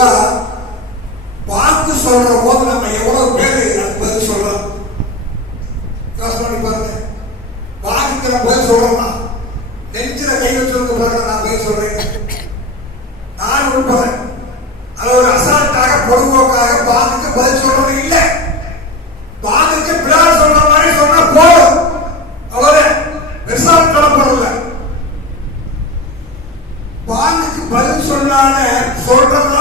பொதுவா பார்த்து சொல்ற போது நம்ம எவ்வளவு பேரு அதுக்கு பதில் சொல்றோம்? யோசனை பண்ணி பாருங்க. வாக்குக்கு நம்ம பதில் சொல்றோமா? நெஞ்சில கை வச்சதுக்கு பிறகு நான் பதில் சொல்றேன். நான் உட்பறேன். அது ஒரு அசால்ட்டாக பொதுவோக்காக பாங்குக்கு பதில் சொல்றது இல்லை. பாங்குக்கு பிளான் சொல்ற மாதிரி சொன்னா போதும், அவ்வளவு பெருசா கலப்படல. பாங்குக்கு பதில் சொல்லாத சொல்றதுனால